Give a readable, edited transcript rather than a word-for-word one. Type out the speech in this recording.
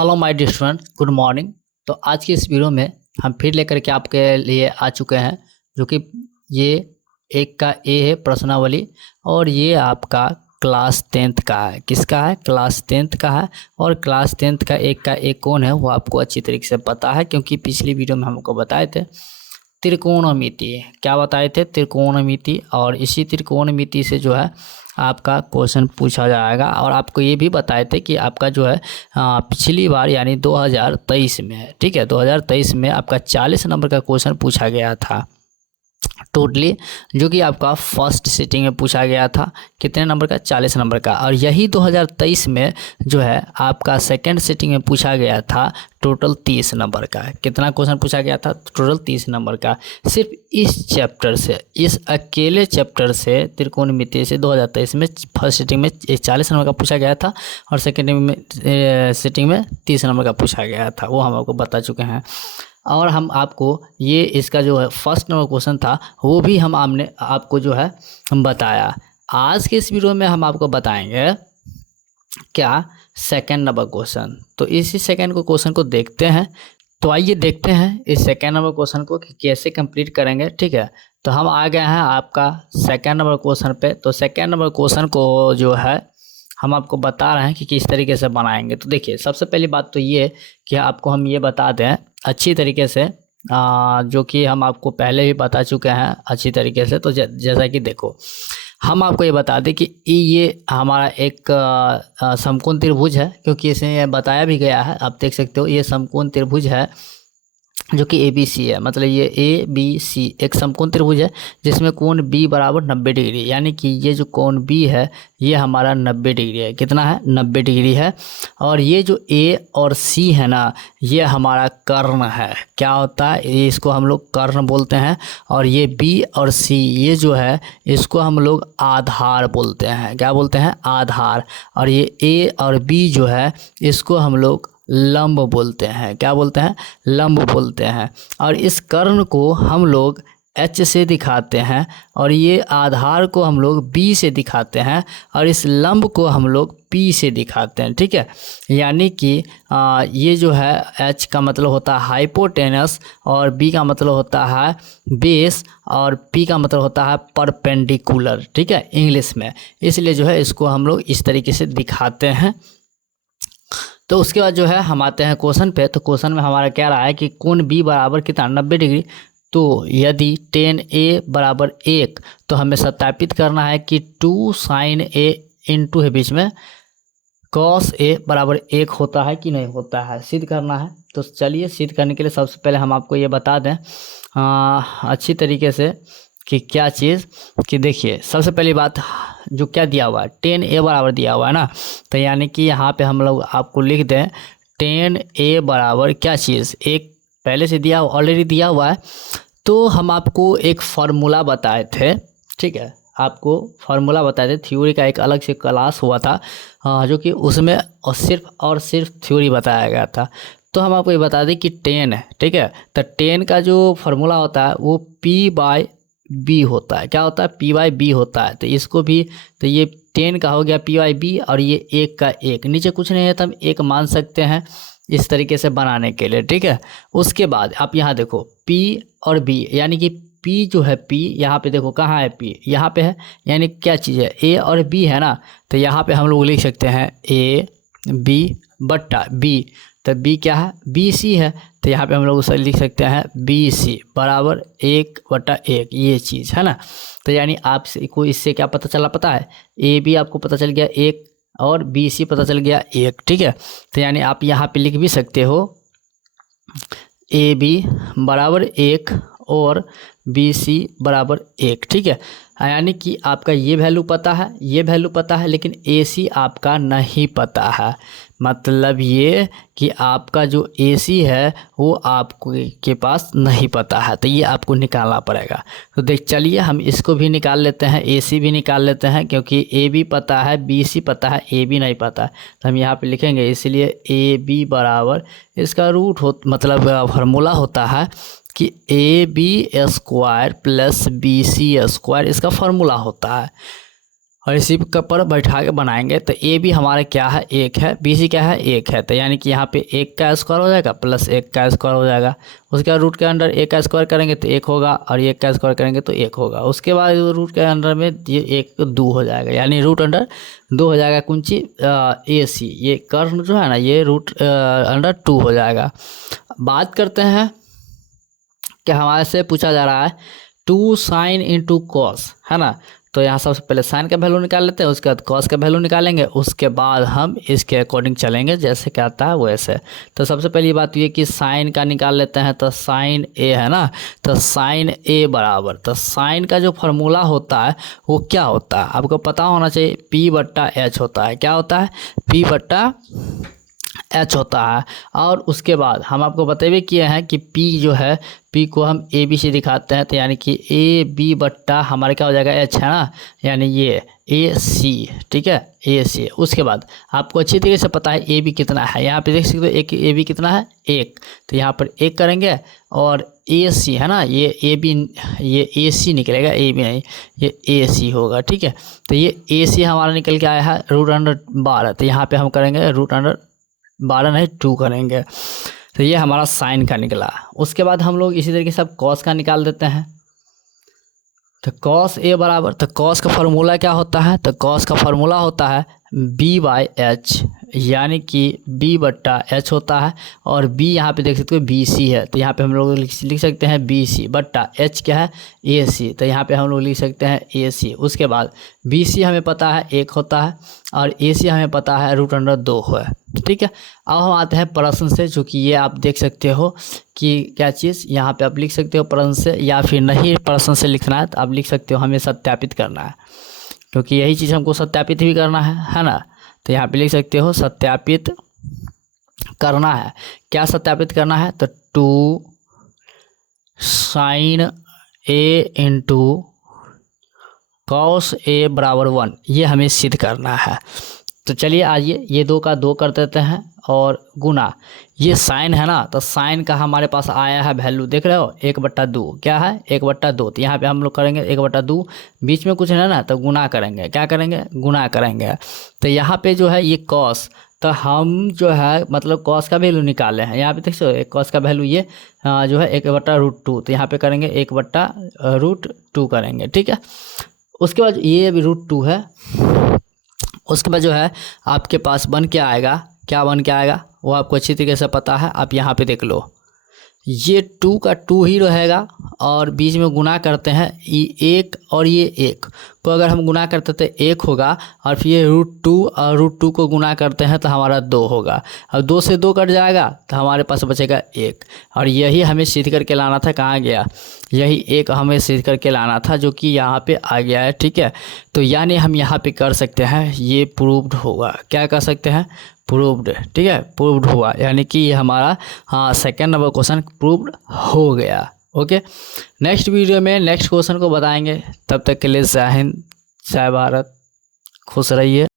Hello my dear student, good morning. तो आज की इस वीडियो में हम फिर लेकर के आपके लिए आ चुके हैं, जो कि ये एक का ए है प्रश्नावली, और ये आपका क्लास 10th का है। किसका है? क्लास 10th का है। और क्लास 10th का एक का ए कौन है वो आपको अच्छी तरीके से पता है, क्योंकि पिछली वीडियो में हमको बताए थे त्रिकोणमिति। क्या बताए थे? त्रिकोणमिति। और इसी त्रिकोणमिति से जो है आपका क्वेश्चन पूछा जाएगा। और आपको ये भी बताए थे कि आपका जो है पिछली बार यानी 2023 में है, ठीक है, 2023 में आपका 40 नंबर का क्वेश्चन पूछा गया था टोटली, जो कि आपका फर्स्ट सिटिंग में पूछा गया था। कितने नंबर का? 40 नंबर का। और यही 2023 में जो है आपका सेकंड सिटिंग में पूछा गया था टोटल 30 नंबर का। कितना क्वेश्चन पूछा गया था? टोटल 30 नंबर का। सिर्फ इस चैप्टर से, इस अकेले चैप्टर से, त्रिकोणमिति से 2023 में फर्स्ट सिटिंग में 40 नंबर का पूछा गया था, और सेकेंड में सिटिंग में 30 नंबर का पूछा गया था। वो हम आपको बता चुके हैं। और हम आपको ये इसका जो है फर्स्ट नंबर क्वेश्चन था वो भी हमने आपको जो है हम बताया। आज के इस वीडियो में हम आपको बताएंगे क्या? Second number question. तो इसी सेकंड को क्वेश्चन को देखते हैं। तो आइए देखते हैं इस सेकंड नंबर क्वेश्चन को कि कैसे कंप्लीट करेंगे, ठीक है। तो हम आ गए हैं आपका सेकंड नंबर क्वेश्चन पे। तो सेकंड नंबर क्वेश्चन को जो है हम आपको बता रहे हैं कि किस तरीके से बनाएंगे। तो देखिए, सबसे पहली बात तो ये कि आपको हम ये बता दें अच्छी तरीके से, जो कि हम आपको पहले भी बता चुके हैं अच्छी तरीके से। तो जैसा कि देखो, हम आपको ये बता दें कि ये हमारा एक समकोण त्रिभुज है, क्योंकि इसमें बताया भी गया है। आप देख सकते हो ये समकोण त्रिभुज है जो कि ABC है। मतलब ये ABC एक समकोण त्रिभुज है जिसमें कोण B बराबर 90 डिग्री, यानी कि ये जो कोण B है ये हमारा 90 डिग्री है। कितना है? 90 डिग्री है। और ये जो A और C है ना, ये हमारा कर्ण है। क्या होता है? ये इसको हम लोग कर्ण बोलते हैं। और ये B और C ये जो है इसको हम लोग आधार बोलते हैं। क्या बोलते हैं? आधार। और ये A और B जो है इसको हम लोग लंब बोलते हैं। क्या बोलते हैं? लंब बोलते हैं। और इस कर्ण को हम लोग H से दिखाते हैं, और ये आधार को हम लोग B से दिखाते हैं, और इस लंब को हम लोग P से दिखाते हैं, ठीक है। यानी कि ये जो है H का मतलब होता है हाइपोटेनस, और B का मतलब होता है बेस, और P का मतलब होता है परपेंडिकुलर, ठीक है, इंग्लिश में। इसलिए जो है इसको हम लोग इस तरीके से दिखाते हैं। तो उसके बाद जो है हम आते हैं क्वेश्चन पे। तो क्वेश्चन में हमारा क्या रहा है कि कोण B बराबर कितना? 90 डिग्री। तो यदि tan A बराबर 1, तो हमें सत्यापित करना है कि 2 sin A इंटू है बीच में cos A बराबर 1 होता है कि नहीं होता है, सिद्ध करना है। तो चलिए सिद्ध करने के लिए सबसे पहले हम आपको ये बता दें अच्छी तरीके से कि क्या चीज़, कि देखिए सबसे पहली बात जो क्या दिया हुआ है, tan A बराबर दिया हुआ है ना। तो यानी कि यहाँ पे हम लोग आपको लिख दें tan A बराबर क्या चीज़, एक पहले से दिया ऑलरेडी दिया हुआ है। तो हम आपको एक फार्मूला बताए थे, ठीक है, आपको फार्मूला बताए थे। थ्योरी का एक अलग से क्लास हुआ था जो कि उसमें और सिर्फ थ्योरी बताया गया था। तो हम आपको ये बता दें कि tan है, ठीक है। तो tan का जो फार्मूला होता है वो P/B होता है। क्या होता है? P/B होता है। तो इसको भी, तो ये 10 का हो गया P/B, और ये 1 का 1, नीचे कुछ नहीं है तो हम 1 मान सकते हैं इस तरीके से बनाने के लिए, ठीक है। उसके बाद आप यहाँ देखो P और B, यानी कि P जो है P यहाँ पे देखो कहाँ है? P यहाँ पे है, यानी क्या चीज़ है? A और B है ना। तो यहाँ पे हम लोग लिख सकते हैं AB बट्टा B। तो B क्या है? BC है। तो यहाँ पे हम लोग उसे लिख सकते हैं BC बराबर 1/1, ये चीज़ है ना। तो यानी आपको इससे क्या पता चला? पता है, AB आपको पता चल गया 1, और BC पता चल गया 1, ठीक है। तो यानी आप यहाँ पे लिख भी सकते हो AB बराबर 1 और BC बराबर 1, ठीक है। यानी कि आपका ये वैल्यू पता है, ये वैल्यू पता है, लेकिन AC आपका नहीं पता है। मतलब ये कि आपका जो AC है वो आपको के पास नहीं पता है, तो ये आपको निकालना पड़ेगा। तो देख चलिए हम इसको भी निकाल लेते हैं, AC भी निकाल लेते हैं, क्योंकि AB पता है, BC पता है, AB नहीं पता है। तो हम यहाँ पे लिखेंगे, इसलिए AB बराबर इसका रूट मतलब फार्मूला होता है कि AB² प्लस BC² इसका फार्मूला होता है। और इसी पर बैठा के बनाएंगे। तो ए बी हमारा क्या है, 1 है, बी सी क्या है, 1 है। तो यानी कि यहाँ पे 1 का स्क्वायर हो जाएगा प्लस 1 का स्क्वायर हो जाएगा। उसके बाद रूट के अंदर 1 का स्क्वायर करेंगे तो 1 होगा, और 1 का स्क्वायर करेंगे तो 1 होगा। उसके बाद रूट के अंदर में ये 1 2 हो जाएगा, यानी रूट अंडर 2 हो जाएगा। कौन सी, ए सी, ये कर्व जो है ना ये रूट अंडर 2 हो जाएगा। बात करते हैं कि हमारे से पूछा जा रहा है 2 साइन इंटू कॉस, है ना। तो यहाँ सबसे पहले साइन का वैल्यू निकाल लेते हैं, उसके बाद कॉस का वैल्यू निकालेंगे, उसके बाद हम इसके अकॉर्डिंग चलेंगे जैसे क्या आता है वैसे। तो सबसे पहली बात ये कि साइन का निकाल लेते हैं। तो साइन ए है ना, तो साइन ए बराबर, तो साइन का जो फार्मूला होता है वो क्या होता है आपको पता होना चाहिए, पी बट्टा एच होता है। क्या होता है, पी बट्टा एच होता है। और उसके बाद हम आपको बतेबे किए हैं कि पी जो है, पी को हम ए बी से दिखाते हैं। तो यानी कि ए बी बट्टा हमारे क्या हो जाएगा, एच है ना, यानी ये ए सी, ठीक है, ए सी। उसके बाद आपको अच्छी तरीके से पता है ए बी कितना है, यहाँ पे देख सकते हो एक ए बी कितना है, 1। तो यहाँ पर 1 करेंगे, और ए सी है ना, ये ए बी, ये ए सी निकलेगा, ए बी नहीं, ये ए सी होगा, ठीक है। तो ये ए सी हमारा निकल के आया है रूट अंडर 12। तो यहाँ पर हम करेंगे रूट अंडर 12 नहीं 2 करेंगे। तो ये हमारा साइन का निकला। उसके बाद हम लोग इसी तरीके से अब कॉस का निकाल देते हैं। तो कॉस ए बराबर, तो कॉस का फार्मूला क्या होता है, तो कॉस का फार्मूला होता है बी बाई एच, यानी कि बी बट्टा एच होता है। और बी यहाँ पे देख सकते हो बी सी है, तो यहाँ पे हम लोग लिख सकते हैं बी सी बट्टा एच क्या है, ए सी। तो यहाँ पे हम लोग लिख सकते हैं ए सी। उसके बाद बी सी हमें पता है 1 होता है, और ए सी हमें पता है रूट अंडर 2 है, ठीक है। अब हम आते हैं प्रश्न से, जो कि ये आप देख सकते हो कि क्या चीज़ यहाँ पे आप लिख सकते हो प्रश्न से, या फिर नहीं प्रश्न से लिखना है तो आप लिख सकते हो हमें सत्यापित करना है, क्योंकि यही चीज़ हमको सत्यापित भी करना है ना। तो यहाँ पे लिख सकते हो सत्यापित करना है। क्या सत्यापित करना है, तो 2 sign A into cos A बराबर 1, ये हमें सिद्ध करना है। तो चलिए आइए ये 2 का 2 कर देते हैं, और गुना, ये साइन है ना, तो साइन का हमारे पास आया है वैल्यू, देख रहे हो 1/2, क्या है 1/2। तो यहाँ पे हम लोग करेंगे 1/2, बीच में कुछ है ना, तो गुना करेंगे, क्या करेंगे, गुना करेंगे। तो यहाँ पे जो है ये कॉस, तो हम जो है मतलब कॉस का वैल्यू निकाले हैं। यहाँ पे देख सकते हो कॉस का वैल्यू ये जो है 1/√2, तो यहाँ पे करेंगे 1/√2 करेंगे, ठीक है। उसके बाद ये अभी √2 है। उसके बाद जो है आपके पास बन के आएगा, क्या बन के आएगा वो आपको अच्छी तरीके से पता है। आप यहाँ पे देख लो, ये 2 का 2 ही रहेगा, और बीच में गुना करते हैं ये 1 और ये 1 को अगर हम गुना करते तो 1 होगा, और फिर ये √2 और √2 को गुना करते हैं तो हमारा 2 होगा। अब 2 से 2 कट जाएगा तो हमारे पास बचेगा 1, और यही हमें सिद्ध करके लाना था, कहाँ गया, यही 1 हमें सिद्ध करके लाना था, जो कि यहाँ पे आ गया है, ठीक है। तो यानी हम यहाँ पे कर सकते हैं ये प्रूव्ड होगा, क्या कर सकते हैं, प्रूव्ड, ठीक है, प्रूव्ड हुआ, यानी कि ये हमारा सेकंड नंबर क्वेश्चन प्रूव्ड हो गया। ओके, नेक्स्ट वीडियो में नेक्स्ट क्वेश्चन को बताएंगे। तब तक के लिए जय हिंद, जय भारत, खुश रहिए।